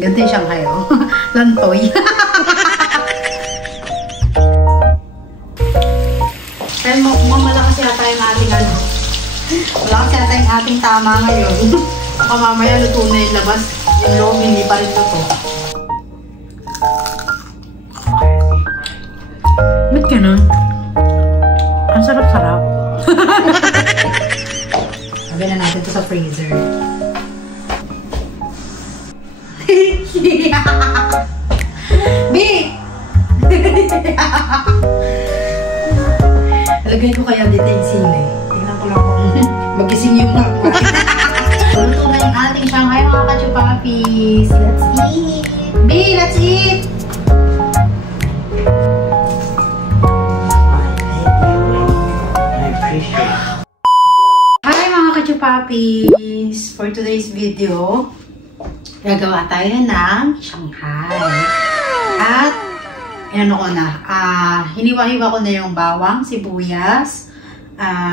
Ganito yung Shanghai, oh. Lantoy. Dahil malakas yata yung ating ano. Malakas yata yung ating tama ngayon. Baka mamaya luto na yung labas. Yung loob, hindi pa rin ito. Ba't ganun? Ang sarap-sarap. Lagyan na natin ito sa freezer. B! Lagay ko kaya dito yung sili. Tingnan ko lang kung magising yung mga. Luto na yung ating Shanghai mga kachupapis. Let's eat! B! Let's eat! Hi mga kachupapis! For today's video, gagawa tayo ng Shanghai. At, ano ko na, hiniwa-hiwa ko na yung bawang, sibuyas,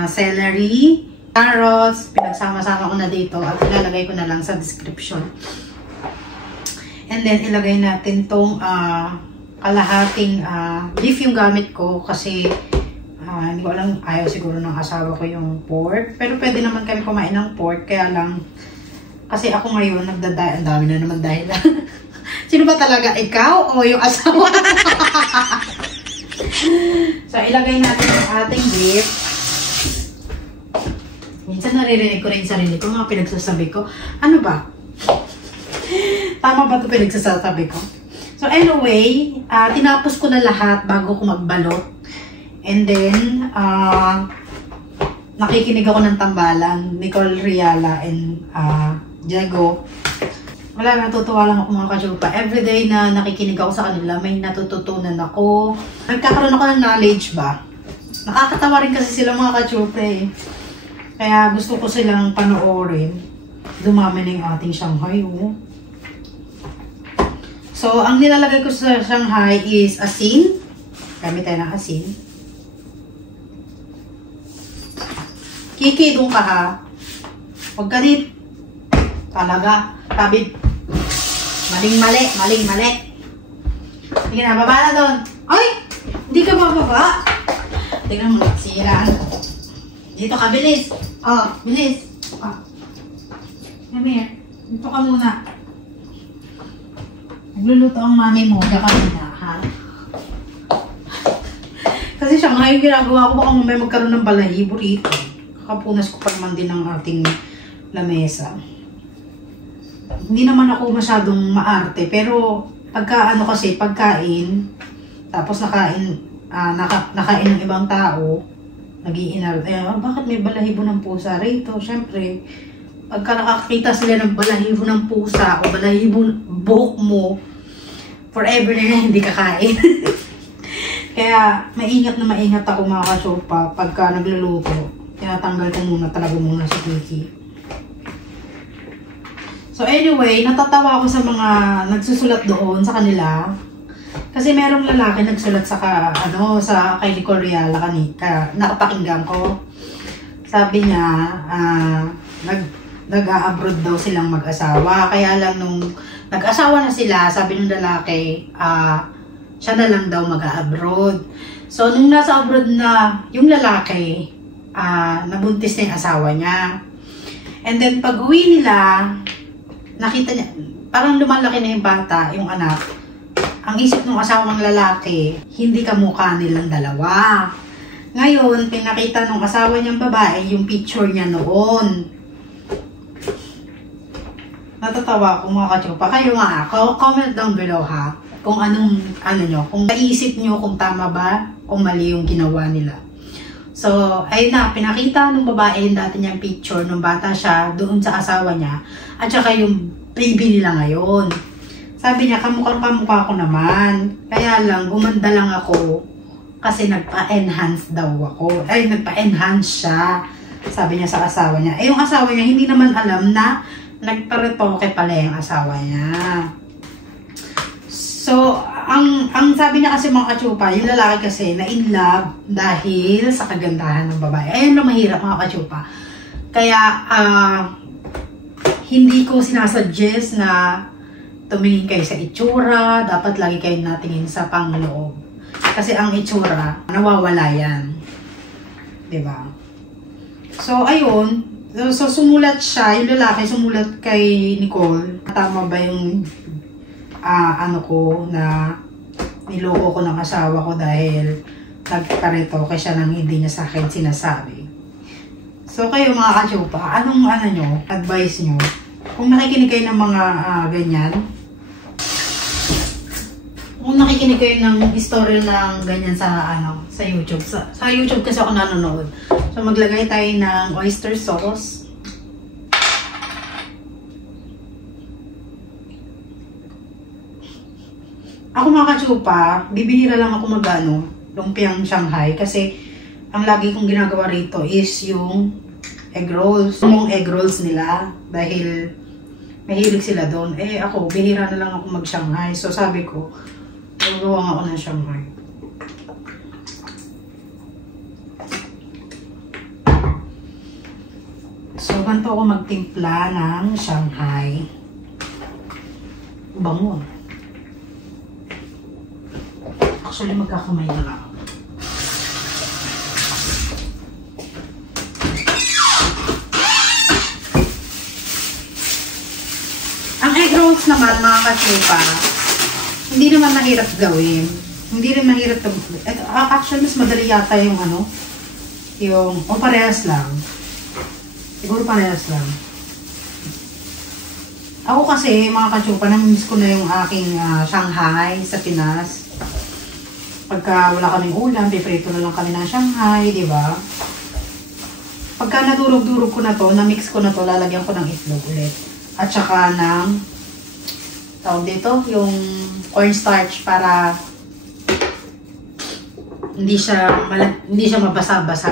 celery, carrots, pinagsama-sama ko na dito at ilalagay ko na lang sa description. And then, ilagay natin tong kalahating beef yung gamit ko kasi hindi ko alam, ayaw siguro ng asawa ko yung pork. Pero pwede naman kami kumain ng pork, kaya lang kasi ako ngayon, ang dami na naman dahil. Sino ba talaga? Ikaw o yung asawa? So, ilagay natin yung ating beef. Minsan naririnig ko rin yung sarili ko, mga pinagsasabi ko. Ano ba? Tama ba ito pinagsasabi ko? So, anyway, tinapos ko na lahat bago ko magbalot. And then, nakikinig ako ng tambalan, Nicole Riala and Diego. Wala, natutuwa lang ako mga kachupa. Everyday na nakikinig ako sa kanila, may natututunan ako. Nagkakaroon ako ng knowledge ba? Nakakatawa rin kasi sila mga kachupa eh. Kaya gusto ko silang panoorin. Dumami na yung ating Shanghai, oh. So, ang nilalagay ko sa Shanghai is asin. Gamit tayo ng asin. Kiki, doon ka ha. Huwag ka dit. Talaga. Tabid. Maling-mali. Maling-mali. Sige na, baba na doon. Ay! Hindi ka bababa. Tingnan mo, siraan. Dito ka, bilis. Oh, bilis. Oh. Come here. Dito ka muna. Nagluluto ang mami mo. Diyan ka muna, ha? Kasi siya nga yung ginagawa ko, baka may magkaroon ng balahibo rito. Kakapunas ko pa naman din ng ating lamesa. Hindi naman ako masyadong maarte, pero pagka ano kasi, pagkain, tapos nakain ng ibang tao, nag-iinal, bakit may balahibo ng pusa rito? Siyempre, pagka nakakita sila ng balahibo ng pusa o balahibo buhok mo, forever na hindi kakain. Kaya, maingat na maingat ako mga kasopa pagka nagluluto. Tinatanggal ko muna si Kiki. So anyway, natatawa ako sa mga nagsusulat doon sa kanila. Kasi merong lalaki nagsulat sa kay Nicole Riala kanina, nakapakinggan ko. Sabi niya, nag-a-abroad daw silang mag-asawa. Kaya lang nung nag-asawa na sila, sabi ng lalaki, siya na lang daw mag-a-abroad. So nung nasa abroad na yung lalaki, nabuntis na yung asawa niya. And then pag uwi nila, nakita niya, parang lumalaki na yung bata, yung anak. Ang isip ng asawang lalaki, hindi kamukha nilang dalawa. Ngayon, pinakita ng asawa niyang babae yung picture niya noon. Natatawa ako mga kachupa. Kayo nga, comment down below ha. Kung kung naisip nyo kung tama ba, kung mali yung ginawa nila. So, ayun na, pinakita ng babae yung dati niyang picture nung bata siya doon sa asawa niya at saka yung baby nila ngayon. Sabi niya, kamukha ko naman. Kaya lang, gumanda lang ako kasi nagpa-enhance daw ako. Ay, nagpa-enhance siya. Sabi niya sa asawa niya. Eh, yung asawa niya, hindi naman alam na nagpa-retoke pala yung asawa niya. So, ang sabi niya kasi mga kachupa, yung lalaki kasi na in love dahil sa kagandahan ng babae. Ayan lang mahirap mga kachupa. Kaya, hindi ko sinasuggest na tumingin kayo sa itsura. Dapat lagi kayo natingin sa pangloob. Kasi ang itsura, nawawala yan. Diba? So, ayun. So, sumulat siya. Yung lalaki sumulat kay Nicole. Tama ba yung ano ko na niloko ko ng asawa ko dahil nagparetoke siya nang hindi niya sa akin sinasabi. So kayo mga kachupa, anong nyo, advice nyo? Kung nakikinig kayo ng mga ganyan, kung nakikinig kayo ng story ng ganyan sa sa YouTube. Sa YouTube kasi ako nanonood. So maglagay tayo ng oyster sauce. Ako mga kachupa, bibihira lang ako lumpiang Shanghai kasi ang lagi kong ginagawa rito is yung egg rolls. Yung egg rolls nila dahil mahilig sila doon. Eh ako, bihira na lang ako mag-Shanghai. So sabi ko, magawa nga ako ng Shanghai. So ganito ako magtimpla ng Shanghai. Bango. Actually, magkakamay na lang. Ang egg rolls naman, mga kachupa, hindi naman mahirap gawin. Hindi rin mahirap. Actually, mas madali yata yung parehas lang. Siguro parehas lang. Ako kasi, mga kachupa, namimiss ko na yung aking Shanghai sa Pinas. Pagka wala kaming ulam, piprito na lang kami ng Shanghai, di ba? Pagka nadurog-durog ko na to, na-mix ko na to, lalagyan ko ng itlog ulit. At saka ng, tawag dito, yung cornstarch para hindi siya mabasa-basa.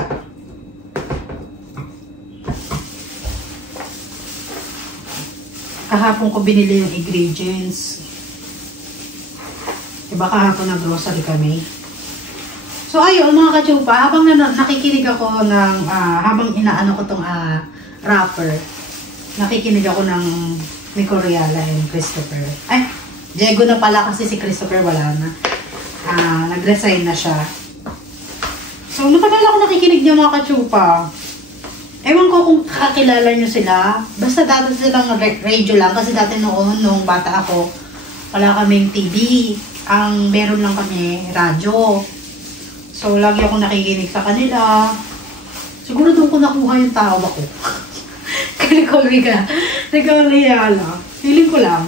Kahapon ko binili yung ingredients. Diba kahapon na grocery kami. So ayun mga kachupa, habang nakikinig ako ng, habang inaano ko tong wrapper, nakikinig ako ng Nico Reala and Christopher. Ay, Diego na pala kasi si Christopher wala na. Nag-resign na siya. So matagal ako nakikinig niya mga kachupa. Ewan ko kung kakilala nyo sila. Basta dati silang radio lang. Kasi dati nung bata ako, wala kaming TV. Ang meron lang kami, radyo. So, lagi ako nakikinig sa kanila. Siguro doon ko nakuha yung tawa ko. Kaya Nicole Reala. Feeling ko lang.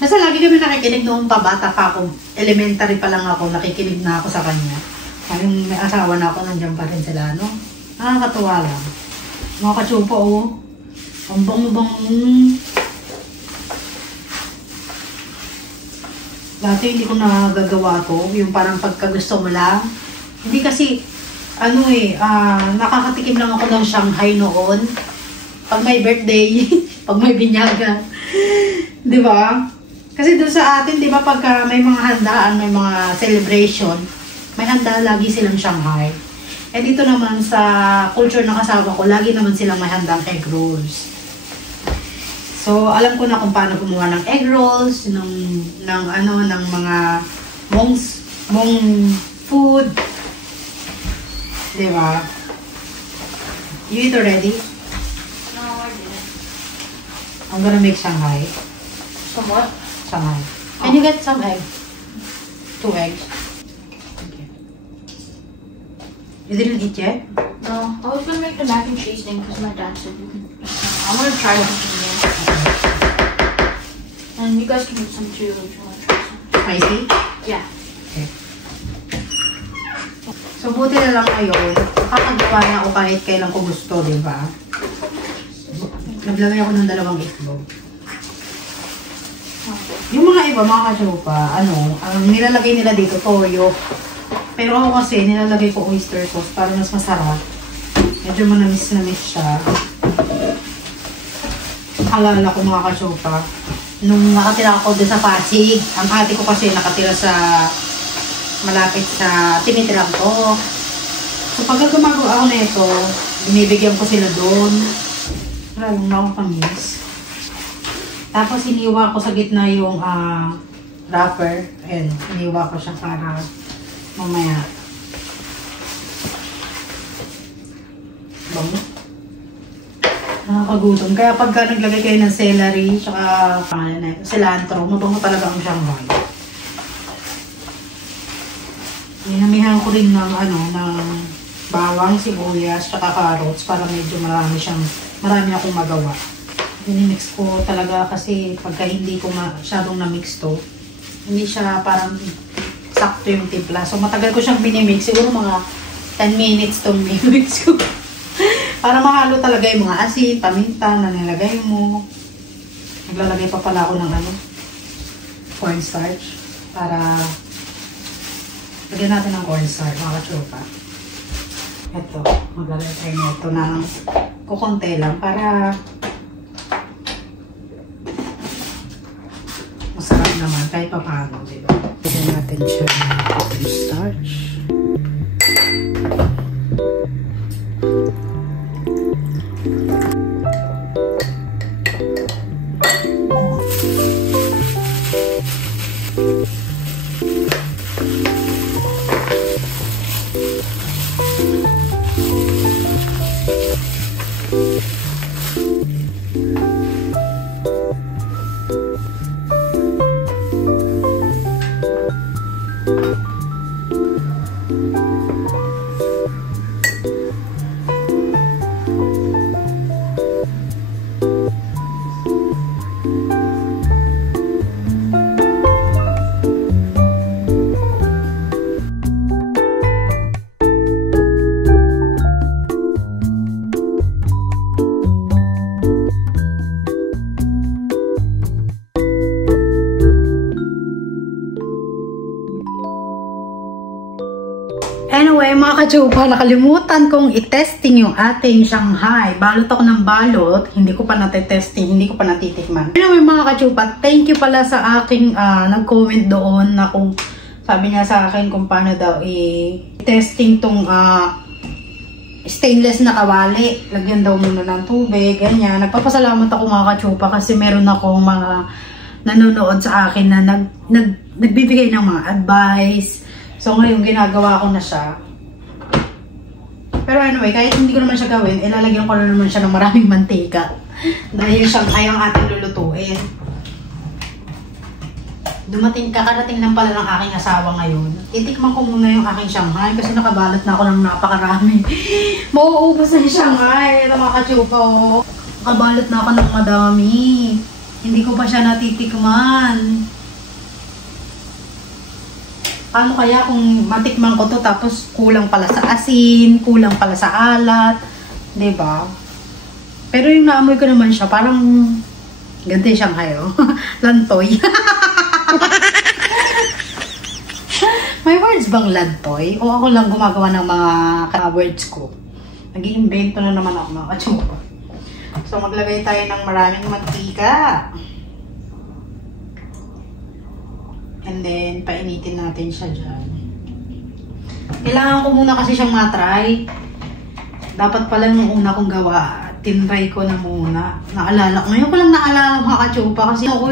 Basta lagi kami nakikinig noong pabata pa ako. Elementary pa lang ako, nakikinig na ako sa kanya. Yung may asawa na ako, nandiyan pa rin sila, no? Nakakatuwa lang. Mga kachupa, oh. Ang bango-bango. Dati hindi ko nagagawa to. Yung parang pagkagusto mo lang. Hindi kasi, nakakatikim lang ako ng Shanghai noon. Pag may birthday, pag may binyagan. Di ba? Kasi doon sa atin, di ba, pagka may mga handaan, may mga celebration, may handa lagi silang Shanghai. Eh dito naman sa culture ng asawa ko, lagi naman silang may handang egg rolls. So, alam ko na kung paano gumawa ng egg rolls, ng mga mong food. Diba? You eat already? No, I didn't. I'm gonna make Shanghai. Some what? Shanghai. Can you get some egg? 2 eggs. Okay. You didn't eat yet? No, I was gonna make the mac and cheese thing because my dad said you can. I'm gonna try it again. And you guys can eat some too if you want to try some. Spicy? Yeah. Okay. So, buti na lang ngayon, nakakagawa na ako kahit kailan ko gusto, di ba? Naglagay ako ng 2 itlog. Yung mga iba, mga kachupa, nilalagay nila dito toyo. Pero ako kasi, nilalagay ko oyster sauce para mas masarap. Medyo manamis-namis siya. Alala ko mga kachupa, nung nakatira ako doon sa Pasig. Ang ate ko kasi nakatira sa malapit sa tinitirang ko. So pag gumagawa ako na ito, binibigyan ko sila doon. Maraming nakakamiss. Tapos iniwa ko sa gitna yung wrapper. Ayan, iniwa ko siya para mamaya. Bango. Nakakagutom. Kaya pagka naglagay kayo ng celery, tsaka cilantro, mabango talaga ang Shanghai. Inamihan ko rin ng ng bawang, sibuyas, tsaka carrots para medyo marami akong magawa. Dinimix ko talaga kasi pagka hindi ko masyadong na-mix to, hindi siya parang sakto yung timpla. So matagal ko siyang binimix, siguro mga 10 minutes tong mix ko. Para mahalo talaga yung mga asin, paminta na nilagay mo. Naglalagay pa pala ako ng cornstarch para lagyan natin ng cornstarch, mga katropa. Ito, maglalagay tayo nito ng kukunti lang para masarap naman kahit pa paano, diba? Lagyan natin siya ng cornstarch. Anyway, mga kachupa, nakalimutan kong i-testing yung ating Shanghai. Balot ako ng balot. Hindi ko pa natetesting, hindi ko pa natitikman. Anyway, mga kachupa, thank you pala sa aking nag-comment doon na kung sabi niya sa akin kung paano daw i-testing tong stainless na kawali. Lagyan daw muna ng tubig, ganyan. Nagpapasalamat ako mga kachupa kasi meron akong mga nanonood sa akin na nagbibigay ng mga advice. So ngayon ginagawa ko na siya. Pero anyway, kahit hindi ko naman siya gawin, ilalagyan ko na naman siya ng maraming mantika. Dahil Shanghai ang ating lulutuin. Kakarating lang pala ng aking asawa ngayon. Titikman ko muna yung aking Shanghai kasi nakabalot na ako ng napakarami. Mauubos na yung Shanghai. Ito mga kachupa, oh. Nakabalot na ako ng madami. Hindi ko pa siya natitikman. Ano kaya kung matikman ko to tapos kulang pala sa asin, kulang pala sa alat, 'di ba? Pero yung naamoy ko naman siya, parang ganti siyang hayo. Lantoy. May words bang lantoy? O ako lang gumagawa ng mga words ko? Nag-iimbento na naman ako mga kachupa. So maglagay tayo ng maraming mantika. And then, painitin natin siya dyan. Kailangan ko muna kasi siyang matry. Dapat pala yung una kong gawa, tinry ko na muna. Naalala ko. Ngayon ko lang naalala mga kachupa kasi ako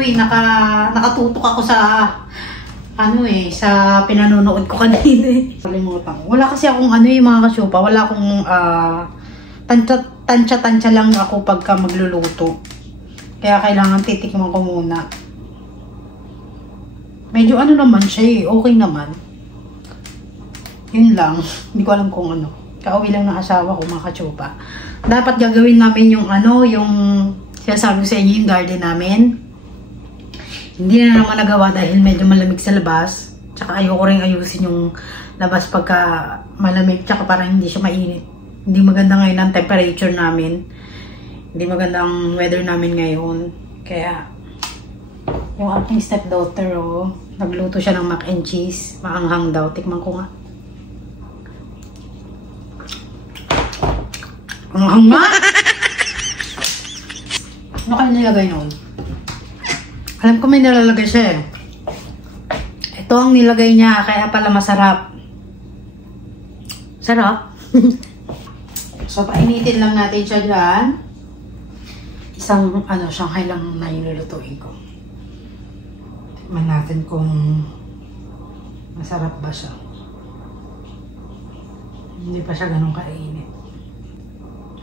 nakatutok ako sa sa pinanonood ko kanina. Kalimutan ko. Wala kasi akong mga kachupa. Wala akong tansya-tansya lang ako pagka magluluto. Kaya kailangan titikman ko muna. Medyo naman siya okay naman. Yun lang. Hindi ko alam kung Kauwi lang ng asawa ko mga kachupa. Dapat gagawin namin yung yung sinasabi ko sa inyo yung garden namin. Hindi na naman nagawa dahil medyo malamig sa labas. Tsaka ayoko rin ayusin yung labas pagka malamig. Tsaka parang hindi siya mainit. Hindi maganda ngayon ang temperature namin. Hindi maganda ang weather namin ngayon. Kaya yung aking stepdaughter, nagluto siya ng mac and cheese. Maanghang daw. Tikman ko nga. Anghang nga! Ano kayo nilagay noon? Alam ko may nilalagay siya eh. Ito ang nilagay niya, kaya pala masarap. Sarap. So, painitin lang natin siya dyan. Isang, Shanghai lang na ilulutuin ko. Tignan natin kung masarap ba siya. Hindi pa siya ganun kainit.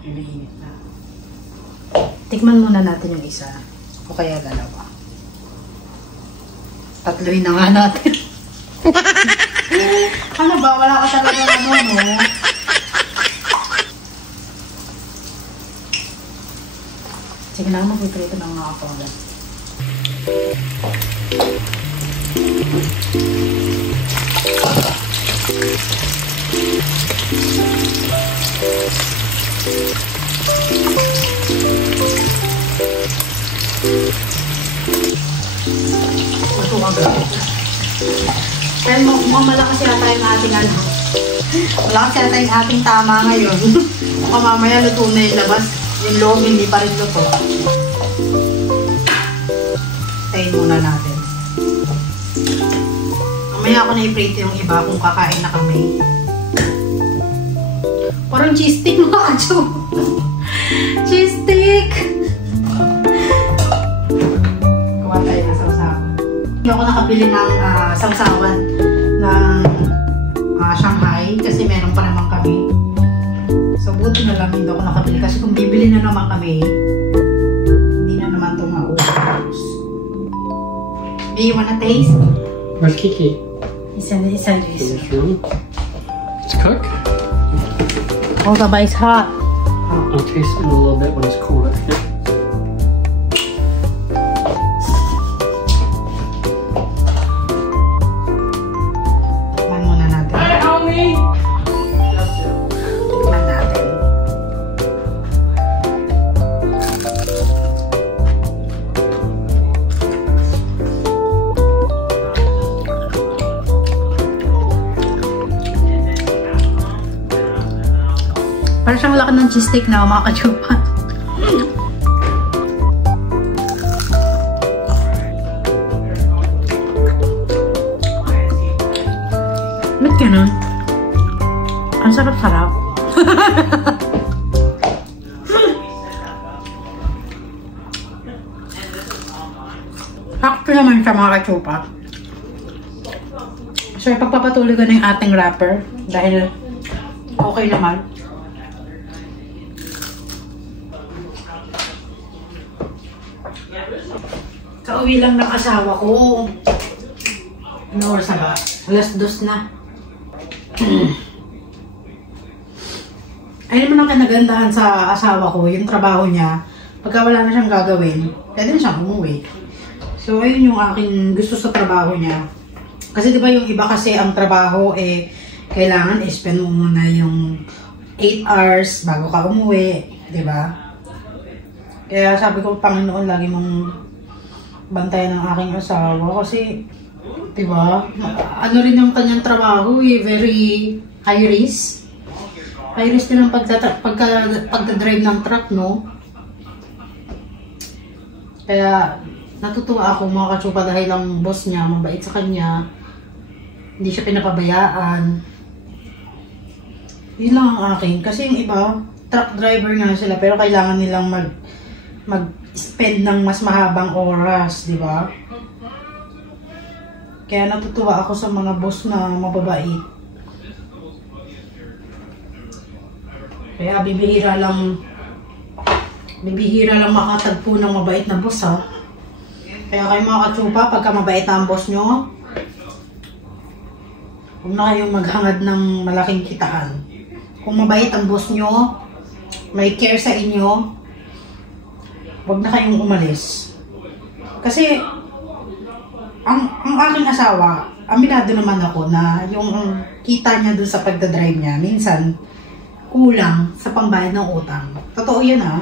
Mainit na. Tikman muna natin yung isa. O kaya dalawa. Tatloy na nga natin. Ano ba? Wala ka talaga no? Sige na, magpiprito ng mga ako. Kaya malakas yata yung ating malakas yata yung ating tama ngayon. Baka mamaya luto na yung labas. Yung loob hindi pa rin luto. Tayin muna natin. Mamaya ako na i-prate yung iba kung kakain na kami. Parang cheese stick mga kacho. Cheese stick! Kuha tayo na sausawan. Hindi ako nakabili ng sausawan ng Shanghai kasi meron pa naman kami. So, buti na lang hindi ako nakabili kasi kung bibili na naman kami, hindi na naman ito maubos. Do you wanna taste? Where's Kiki? It's in this room. It's cooked. Oh, the is hot. I'll taste it in a little bit when it's cooler. Tikman muna natin. Hi, homie! Tikman natin. Parang siyang laki ng cheese stick na mga kachupa. Ba't ganun? Ang sarap-sarap. Sakto naman siya mga kachupa. So, pagpapatuloy ko na yung ating wrapper dahil okay naman. Kauwi lang ng asawa ko. Ano oras na ba? 2:00 na. Ay naman ang kinagandahan sa asawa ko, yung trabaho niya. Pagka wala na siyang gagawin, pwede na siyang umuwi. So, ayun yung aking gusto sa trabaho niya. Kasi diba yung iba kasi ang trabaho kailangan spend mo muna yung 8 hours bago ka umuwi. Diba? Kaya sabi ko, Panginoon, lagi mong bantayan ng aking asawa kasi, diba, ano rin yung kanyang trabaho very high risk. High risk din ang pagdadrive ng truck, no? Kaya, natutuwa ako mga kachupa dahil ang boss niya, mabait sa kanya, hindi siya pinapabayaan. Yun lang ang akin. Kasi yung iba, truck driver nga sila, pero kailangan nilang mag-spend ng mas mahabang oras, di ba? Kaya natutuwa ako sa mga boss na mababait. Kaya bibihira lang makatagpo ng mabait na boss, ha? Kaya kayo mga kachupa, pagka mabait ang boss nyo, huwag na kayong maghangad ng malaking kitaan. Kung mabait ang boss nyo, may care sa inyo, huwag na kayong umalis. Kasi, ang aking asawa, aminado naman ako na yung kita niya dun sa pagdadrive niya, minsan, kulang sa pambayad ng utang. Totoo yan, ha?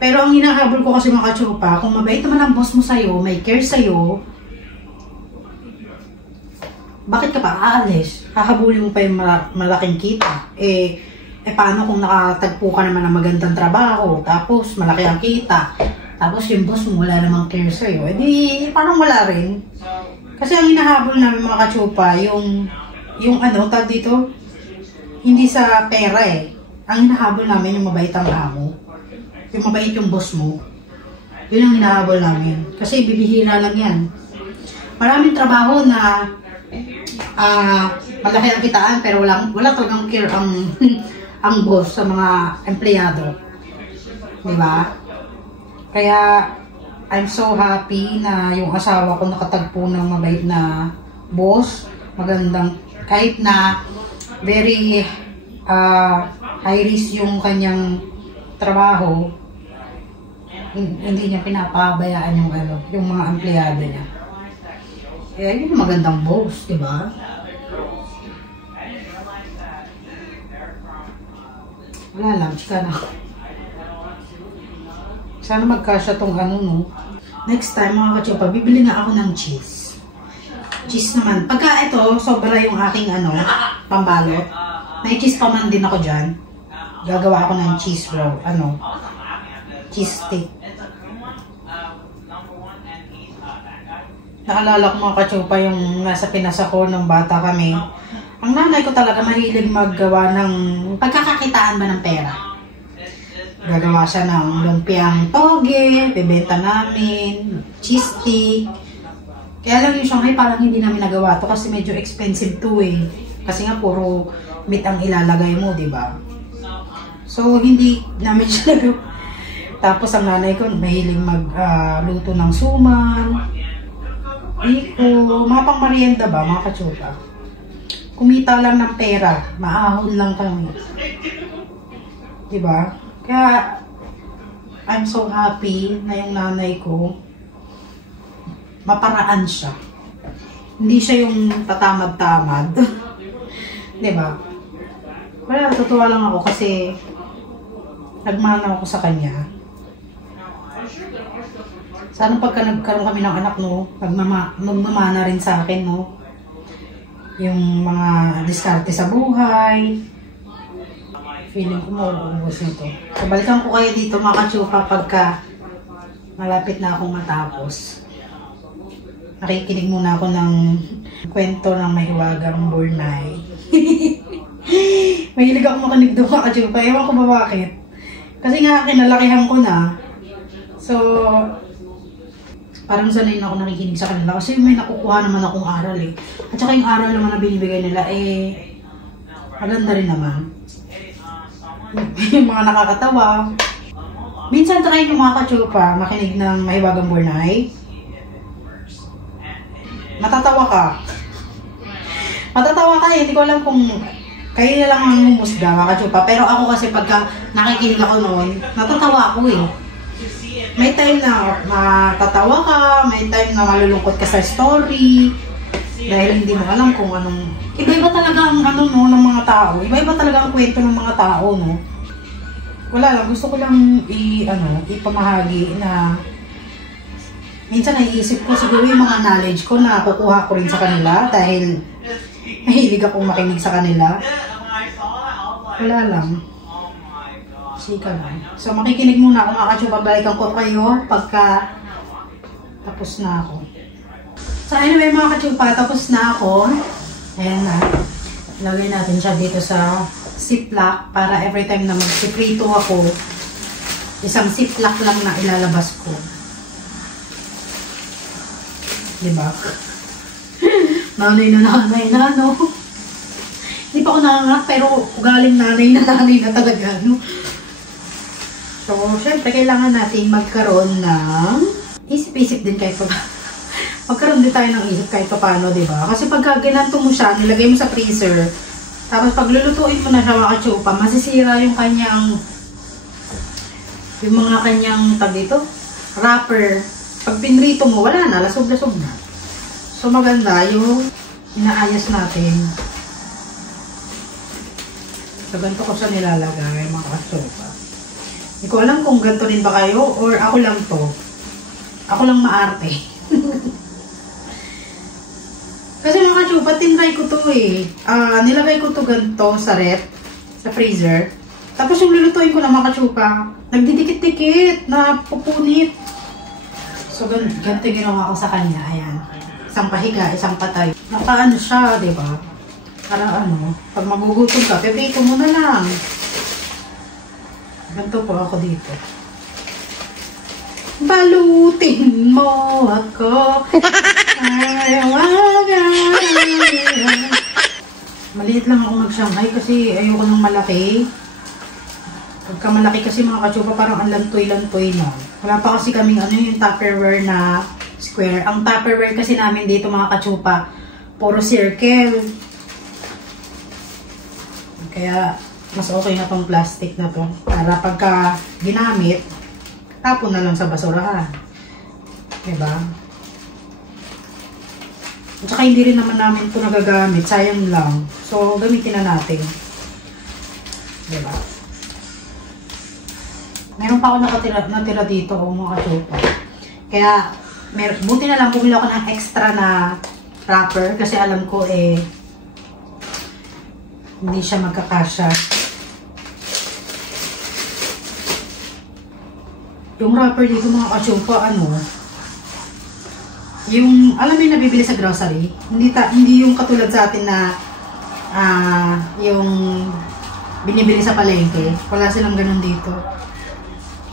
Pero ang hinahabol ko kasi mga kachupa, kung mabait naman ang boss mo sa'yo, may care sa'yo, bakit ka pa aalis? Hahabulin mo pa yung malaking kita. Paano kung nakatagpo ka naman ng magandang trabaho, tapos malaki ang kita, Tapos yung boss mo, wala namang care sa'yo. Eh di, parang wala rin. Kasi ang hinahabol namin mga kachupa, yung ano, tag dito, hindi sa pera eh. Ang hinahabol namin yung mabait ang amo. Yung mabait yung boss mo. Yun ang hinahabol namin. Kasi bibihira lang yan. Maraming trabaho na malaki ang kitaan pero wala talagang care ang boss sa mga empleyado. Diba? Kaya, I'm so happy na yung asawa ko nakatagpo ng mabait na boss. Magandang, kahit na very high risk yung kanyang trabaho, hindi niya pinapabayaan yung mga empleyado niya. Kaya yun yung magandang boss, diba? Wala lang, chika na. Sana magkasya tong ano, no? Next time, mga kachupa, bibili nga ako ng cheese. Cheese naman. Pagka ito, sobra yung aking ano, pambalot. May cheese pa man din ako dyan. Gagawa ako ng cheese roll, cheese stick. Naalala ko mga kachupa yung nasa Pinas ako nung bata kami. Ang nanay ko talaga mahilig maggawa ng pagkakakitaan ba ng pera. Gagawa siya ng lumpiang toge, bebenta namin, cheese stick. Kaya lang yung Shanghai parang hindi namin nagawa to kasi medyo expensive to eh. Kasi nga puro meat ang ilalagay mo, di ba? So hindi namin siya nagawa. Tapos ang nanay ko mahilig magluto ng suman, iko, mga pang merienda ba, mga kachupa. Kumita lang ng pera, maahon lang kami. Di ba? Kaya, I'm so happy na yung nanay ko, maparaan siya. Hindi siya yung tatamad-tamad. Diba? Wala, natutuwa lang ako kasi nagmana ako sa kanya. Sana pagka nagkaroon kami ng anak, no, magmamana rin sa akin, no. Yung mga diskarte sa buhay. Feeling ko mauubos nito. So, balikan ko kayo dito mga kachupa pagka malapit na akong matapos. Nakikinig muna ako ng kwento ng Mahiwagang Burnay. Mahilig ako makinig doon mga kachupa. Ewan ko ba bakit. Kasi nga kinalakihan ko na. So, parang sanay na ako nakikinig sa kanila. Kasi may nakukuha naman akong aral eh. At saka yung aral naman na binibigay nila eh, maganda rin naman. Yung mga nakakatawa. Minsan try yung mga kachupa makinig ng Mahiwagang Burnay. Matatawa ka. Matatawa ka eh. Hindi ko alam kung kayo na lang ang humusga mga kachupa. Pero ako kasi pagka nakikinig ako noon, natatawa ako eh. May time na matatawa ka, may time na malulungkot ka sa story. Dahil hindi mo alam kung anong... Iba-iba talaga ang ano, no, ng mga tao. Iba-iba talaga ang kwento ng mga tao, no. Wala lang, gusto ko lang ipamahagi na minsan naiisip ko siguro yung mga knowledge ko na kukuha ko rin sa kanila dahil mahilig akong makinig sa kanila. Wala lang. Sika lang. So makikinig muna ako mga kachupa, balikan ko kayo pagka tapos na ako. So anyway mga kachupa, tapos na ako. Ayan na. Lagay natin siya dito sa ziplock para every time na magsiprito ako, isang ziplock lang na ilalabas ko. Diba? Nanay na, no? Hindi pa ako nangangat, pero galing nanay na talaga, no? So, syempre, kailangan natin magkaroon ng isip-isip din kahit pa magkaroon din tayo ng isip kahit pa paano, diba? Kasi pagka ginanto mo siya, nilagay mo sa freezer, tapos pag lulutuin mo na siya mga kachupa, masisira yung kanyang, yung mga kanyang, tag dito, wrapper. Pag pinrito mo, wala na, lasog-lasog na. So maganda yung inaayos natin. So ganito ko siya nilalagay mga kachupa. Hindi ko alam kung ganito rin ba kayo or ako lang to. Ako lang maarte. Kasi mga kachupa, tinry ko to eh. Nilagay ko to ganito sa ref, sa freezer. Tapos yung lulutuin ko na mga kachupa, nagdidikit-dikit, na pupunit. So, ganito yung ginawa ko sa kanya. Ayan. Isang pahiga, isang patay. Nakaano siya, di ba? Para ano, pag magugutom ka, pebrito mo na lang. Ganito po ako dito. Balutin mo ako. Maliit lang ako mag-Shanghai kasi ayoko ng malaki. Pagka malaki kasi mga kachupa, parang ang lantoy-lantoy na. Wala pa kasi kaming ano yung Tupperware na square. Ang Tupperware kasi namin dito mga kachupa, puro circle. Kaya mas okay na tong plastic na to. Para pagka ginamit, tapon na lang sa basurahan. Diba? At saka hindi rin naman namin ito nagagamit. Sayang lang. So, gamitin na natin. Diba? Meron pa ako natira dito mga kachupa. Kaya, buti na lang bumili ako ng extra na wrapper. Kasi alam ko hindi siya magkakasya. Yung wrapper dito mga kachupa, yung, alam mo yung nabibili sa grocery, hindi yung katulad sa atin na yung binibili sa palengke. Wala silang ganun dito.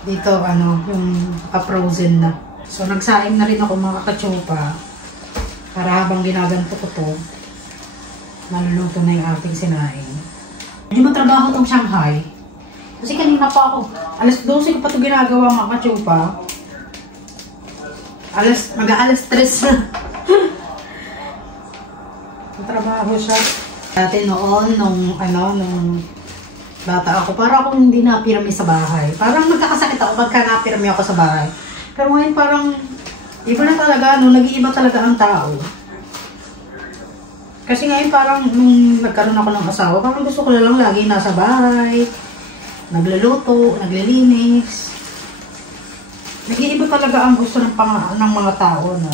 Dito, yung frozen na. So, nagsaing na rin ako mga kachupa para habang ginaganto ko to, maluluto na yung ating sinaing. Hindi mo trabaho tong Shanghai. Kasi kanina pa ako, alas 12 ko pa ito ginagawa mga kachupa. Mag-aalas 3 na. Trabaho siya. Dati noon, nung bata ako, para akong hindi napirami sa bahay. Parang magkakasakit ako pagka napirami ako sa bahay. Pero ngayon parang, iba na talaga, nag-iiba talaga ang tao. Kasi ngayon parang, nung nagkaroon ako ng asawa, parang gusto ko na lang lagi nasa bahay, nagluluto, naglilinis. Nag-iiba talaga ang gusto ng mga tao, no?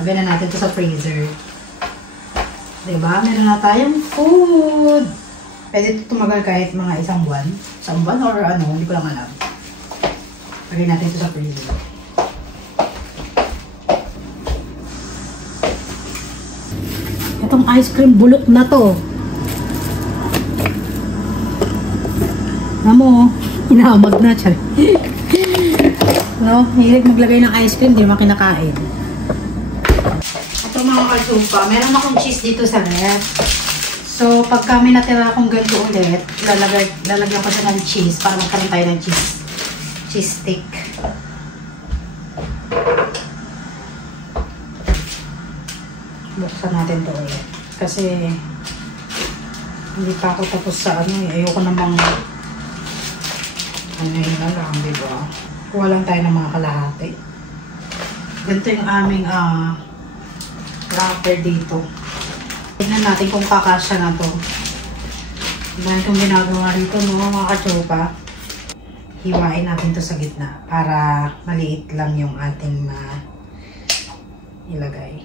Lagyan na natin ito sa freezer. Diba? Meron na tayong food. Pwede ito tumagal kahit mga isang buwan. Isang buwan or hindi ko lang alam. Lagyan natin ito sa freezer. Itong ice cream bulok na to. Amo, inahamag na siya. No, hilig maglagay ng ice cream, di naman kinakain. Ito mga kachupa, meron akong cheese dito sa ref. So, pagka may natira akong ganito ulit, lalagyan ko siya ng cheese para magkaroon tayo ng cheese stick. Buksan natin ito ulit. Kasi, hindi pa ako tapos sa ayoko namang yun na lang, diba? Kuha lang tayo ng mga kalahati. Ganito yung aming wrapper dito. Tignan natin kung kakasya na to. Dahil kung ginagawa rito, mga kachupa, hiwain natin to sa gitna para maliit lang yung ating ilagay.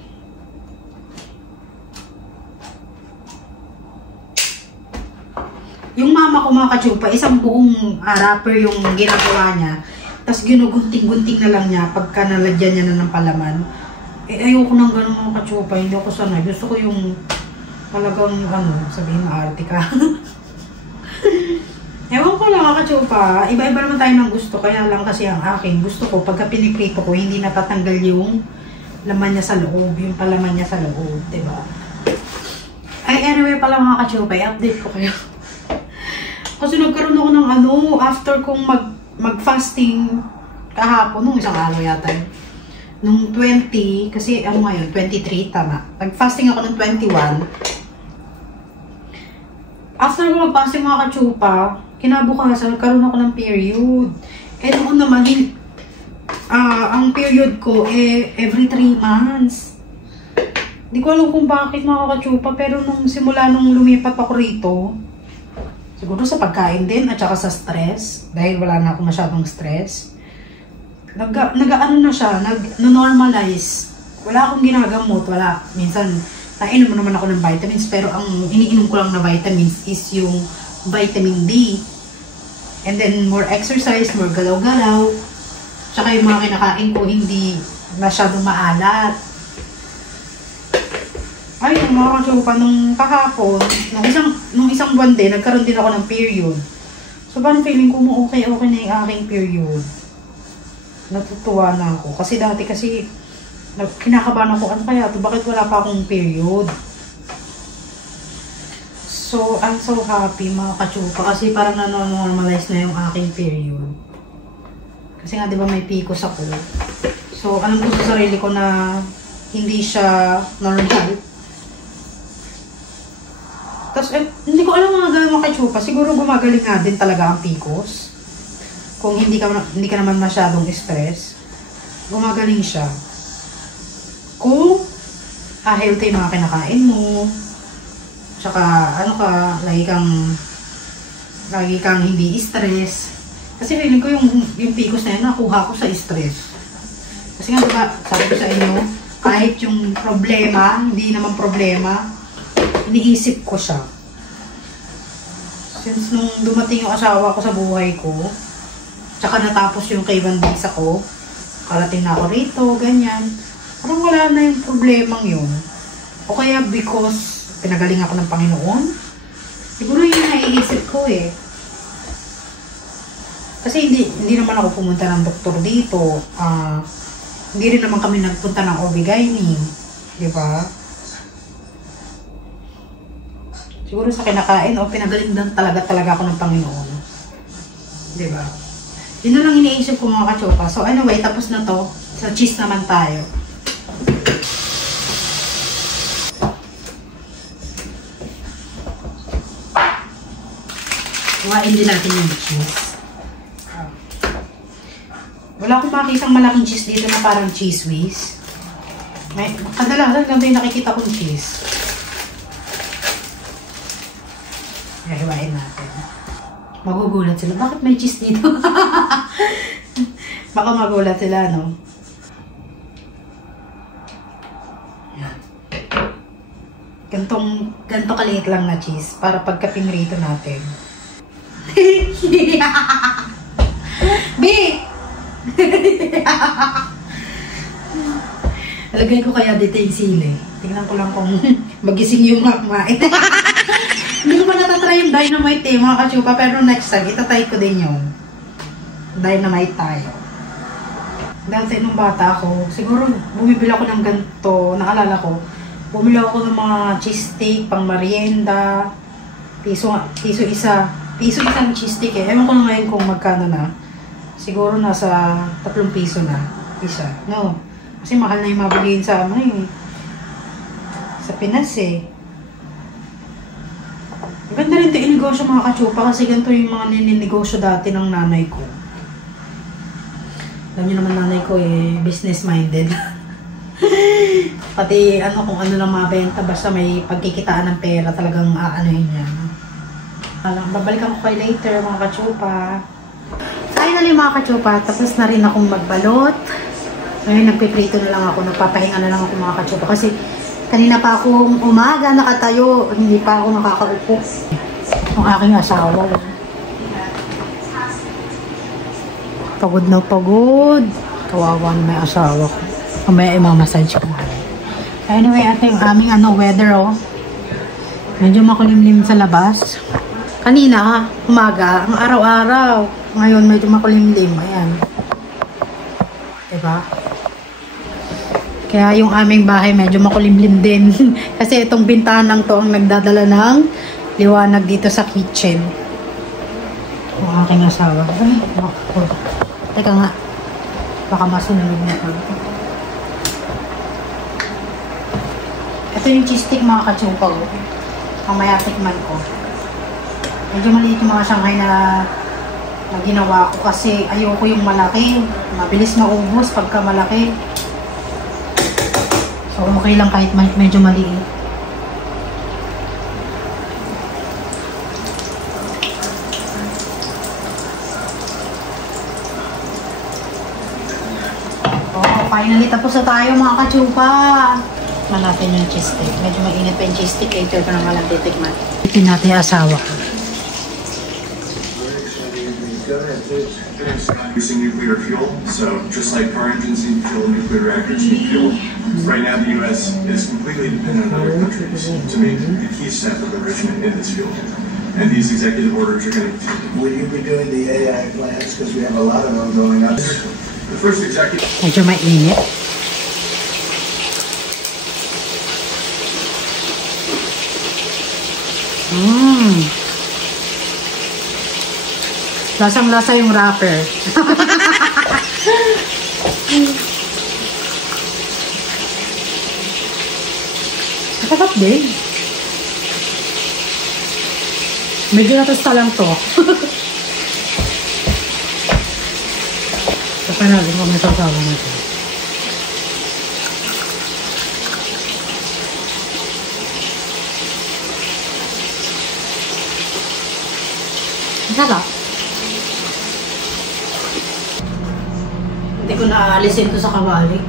Yung mama ko mga kachupa, isang buong wrapper yung ginagawa niya. Tapos ginugunting-gunting na lang niya pagka nalagyan niya na ng palaman. Ayoko nang ganun mga kachupa. Hindi ako sanay. Gusto ko yung talagang sabihin maarte ka. Ewan ko lang mga kachupa. Iba-iba naman tayo ng gusto. Kaya lang kasi ang akin, gusto ko pagka piniprito ko, hindi natatanggal yung laman niya sa loob. Yung palaman niya sa loob. Diba? Ay, anyway pala mga kachupa, i-update ko kayo. Kasi nagkaroon ako ng after kong mag-fasting kahapon, nung isang araw yata. Nung 20, kasi ngayon, 23, tama. Nag-fasting ako ng 21. After ko mag-fasting mga kachupa, kinabukasan, nagkaroon ako ng period. Noon naman, ang period ko, every 3 months. Hindi ko alam kung bakit mga kachupa, pero simula nung lumipat ako rito, siguro sa pagkain din at saka sa stress. Dahil wala na ako masyadong stress. Nag-ano na siya, nag-normalize. Wala akong ginagamot, wala. Minsan, nainom naman ako ng vitamins, pero ang iniinom ko lang na vitamins is yung vitamin D. And then, more exercise, more galaw-galaw. Tsaka yung mga kinakain ko hindi masyadong maalat. Ayun mga kachupa, nung kahapon, nung isang buwan din, nagkaroon din ako ng period. So parang feeling ko mo okay na yung aking period. Natutuwa na ako. Kasi dati kinakabahan ako, ano kaya ito? Bakit wala pa akong period? So, I'm so happy mga kachupa kasi parang nanonormalize na yung aking period. Kasi nga diba may PCOS ako. So, alam ko sa sarili ko na hindi siya normal. Tapos, hindi ko alam mga gano'n mga kachupa. Siguro gumagaling nga din talaga ang PCOS. Kung hindi ka naman masyadong stress, gumagaling siya. Kung healthy mga kinakain mo, tsaka lagi kang hindi stress. Kasi feeling ko yung PCOS na yun, nakuha ko sa stress. Kasi nga diba, sabi ko sa inyo, kahit yung problema, hindi naman problema, iniisip ko siya. Since nung dumating yung asawa ko sa buhay ko, tsaka natapos yung kaiban visa ko, karating na ako rito, ganyan. Parang wala na yung problemang yun. O kaya because pinagaling ako ng Panginoon, siguro yun yung naiisip ko eh. Kasi hindi naman ako pumunta ng doktor dito. Hindi rin naman kami nagpunta ng OB-GYN. Diba? Siguro sa kinakain o pinagaling lang talaga ako ng Panginoon. Diba? Yun na lang iniisip ko mga kachopa. So anyway, tapos na to. So cheese naman tayo. Kuhain din natin yung cheese. Wala akong makikitang malaking cheese dito na parang cheese whiz. Kadalasan lang yung nakikita kong cheese. Hiwain natin. Magugulat sila. Bakit may cheese dito? Baka magulat sila, no? Yan. Ganto kaliit lang na cheese para pagkapinrito natin. B! Lagay ko kaya dito yung sili. Tingnan ko lang kung magising yung kumain. Hindi ko pa natatry yung dynamite eh, mga kachupa. Pero next time, itatry ko din yung dynamite tayo. Dati nung bata ako, siguro bumibili ako ng ganito. Naalala ko, bumili ako ng mga cheese steak, pang merienda. Piso isa. Piso isang cheese steak eh. Ewan ko na ngayon kung magkano na. Siguro nasa 3 piso na isa. No. Kasi mahal na yung mabilihin sa sa Pinas eh. Ganda rin ito inegosyo mga kachupa kasi ganito yung mga nininegosyo dati ng nanay ko. Alam niyo naman nanay ko eh, business minded. Pati kung ano lang mabenta basta may pagkikitaan ng pera talagang aanuhin niya. Babalikan ko kayo later mga kachupa. Finally mga kachupa, tapos na rin akong magbalot. Ngayon nagpiprito na lang ako, nagpapahinga na lang ako mga kachupa. Kasi kanina pa akong umaga nakatayo, hindi pa ako nakakaupo. Ang aking asawa. Pagod na pagod. Kawawa na may asawa ko. Mamaya i-massage ko. Anyway, ito yung aming weather oh. Medyo makulimlim sa labas. Kanina, umaga, ang araw-araw. Ngayon, medyo makulimlim. Ayan. Diba? Kaya yung aming bahay medyo makulimlim din. Kasi itong bintanang to ang nagdadala ng liwanag dito sa kitchen. Ang aking asawa. Ay, teka nga. Baka masunog na ito. Ito yung cheese stick mga kachupa. Mamaya tikman ko. Medyo maliit yung mga Shanghai na ginawa ko kasi ayoko yung malaki. Mabilis maubos pagka malaki. So okay lang kahit medyo maliit. Finally tapos na tayo mga kachupa. Tikman natin yung cheese stick. Medyo mainit pa yung cheese stick. Later ko naman lang titikman. Titin natin yung asawa ko. Using nuclear fuel, so just like car engines need fuel, nuclear reactors need fuel. Right now, the U.S. is completely dependent on other countries to make the key step of enrichment in this fuel. And these executive orders are going to continue. Will you be doing the AI plants? Because we have a lot of them going up. The first executive... Medyo mainit. Lasang-lasa yung wrapper. Sarap din. Medyo natasta lang to. Saka na, kung may sasawa natin. Sarap. Hindi ko naalisin to sa kawali.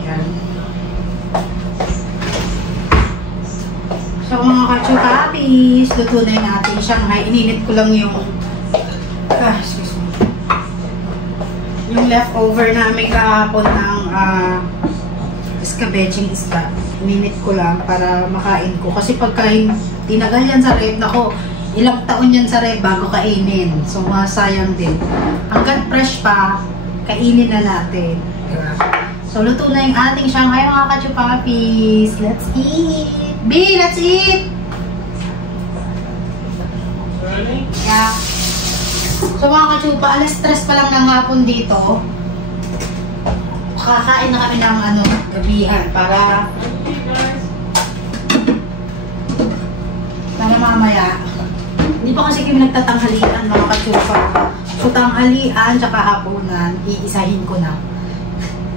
Ayan. So mga kachupapis, luto na yung ating Shanghai. Ininit ko lang yung excuse me. Yung leftover namin kahapon ng escabeching isda. Ininit ko lang para makain ko. Kasi pagka tinagal yan sa ref, nako, ilang taon yan sa ref bago kainin. So masayang din. Hanggang fresh pa, kainin na natin. So luto na yung ating Shanghai mga kachupapis. Let's eat! B, let's eat! Yeah. So mga kachupa, alas 3 pa lang ng hapon dito. Kakain na kami ng gabihan para mamaya. Hindi pa kasi kami nagtatanghalian mga kachupa. So tanghalian tsaka hapunan, iisahin ko na.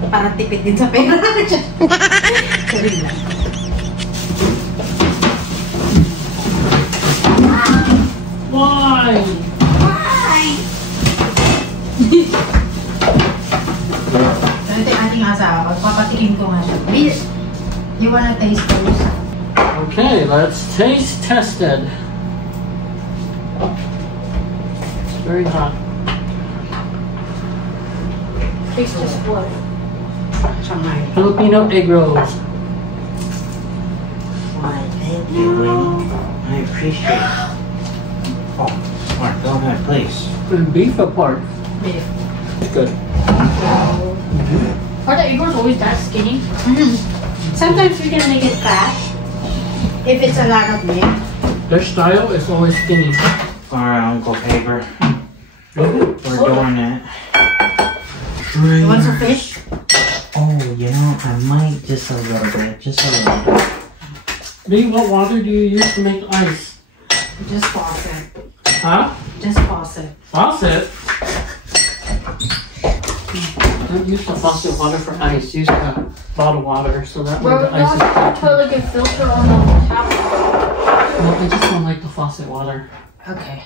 Para tipid din sa pera. Sorry lang. Why? Why? So ito yung ating asawa. Papatikin ko nga siya. Please, you wanna taste those? Okay, let's taste tested. It's very hot. Taste just what? Shanghai. Filipino egg rolls. Why, thank you, Winnie. I appreciate it. Oh, smart. Go ahead, please. And beef or pork? Beef. It's good. Are the egg rolls always that skinny? Sometimes we can make it fat if it's a lot of meat. Their style is always skinny. Alright, Uncle Paper. We're doing it. You want some fish? Oh, you know, I might just a little bit. Just a little bit. B, what water do you use to make ice? Just faucet. Huh? Just faucet. Faucet? Don't use the faucet water for ice. Use the bottled water so that way Bro, the ice is not put like a filter on the tap. Well, I just don't like the faucet water. Okay.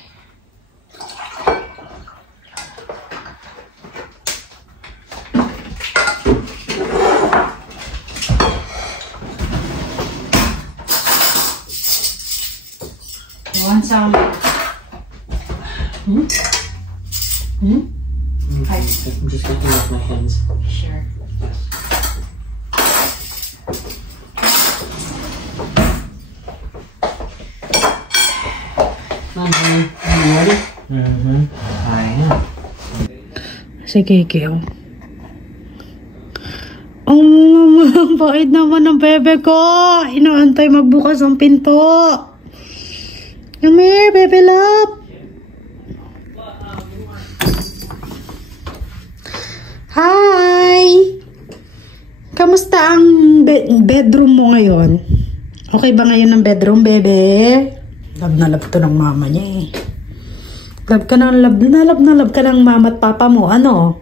You want some? I'm just gonna clean off my hands. Sure. Are you ready? I am. Si Kiki, oh. Ang bait naman ng bebe ko. Inaantay magbukas ang pinto. Come here, baby love. Hi! Kamusta ang bedroom mo ngayon? Okay ba ngayon ang bedroom, bebe? Love na love to ng mama niya eh. Love na love ka ng mama at papa mo, ano?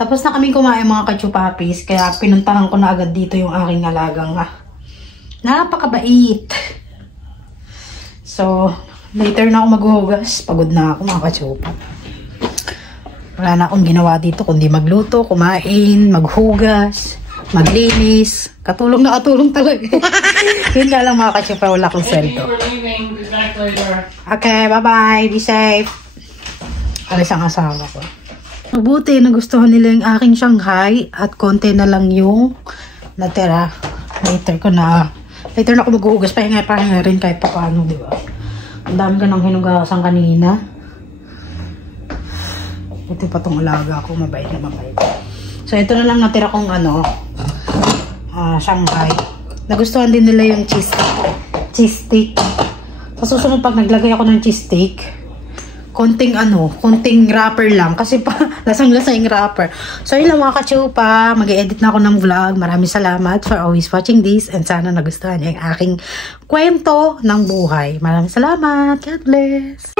Tapos na kaming kumain mga kachupapis, kaya pinuntahan ko na agad dito yung aking alagang napakabait. So, later na ako maghuhugas. Pagod na ako mga kachupa. Wala na akong ginawa dito kundi magluto, kumain, maghugas, maglinis. Katulong na katulong talaga. Yun nga lang mga kachupa, wala akong Thank you sweldo. for leaving. Be back later. Okay, bye-bye. Be safe. Alis ang asawa ko. Mabuti, nagustuhan nila yung aking Shanghai at konti na lang yung natira. Later na ako maghuhugas. Pahinga rin kahit pa paano, di ba? Ang dami ka nang hinugasan kanina. Ito pa tong alaga ko. Mabait na mabait. So, ito na lang natira kong Shanghai. Nagustuhan din nila yung cheese steak. Sa susunod pag naglagay ako ng cheese steak, konting wrapper lang. Kasi pa, lasang-lasa yung wrapper. So, yun lang mga kachupa. Mag-edit na ako ng vlog. Maraming salamat for always watching this. And sana nagustuhan niyo yung aking kwento ng buhay. Maraming salamat. God bless.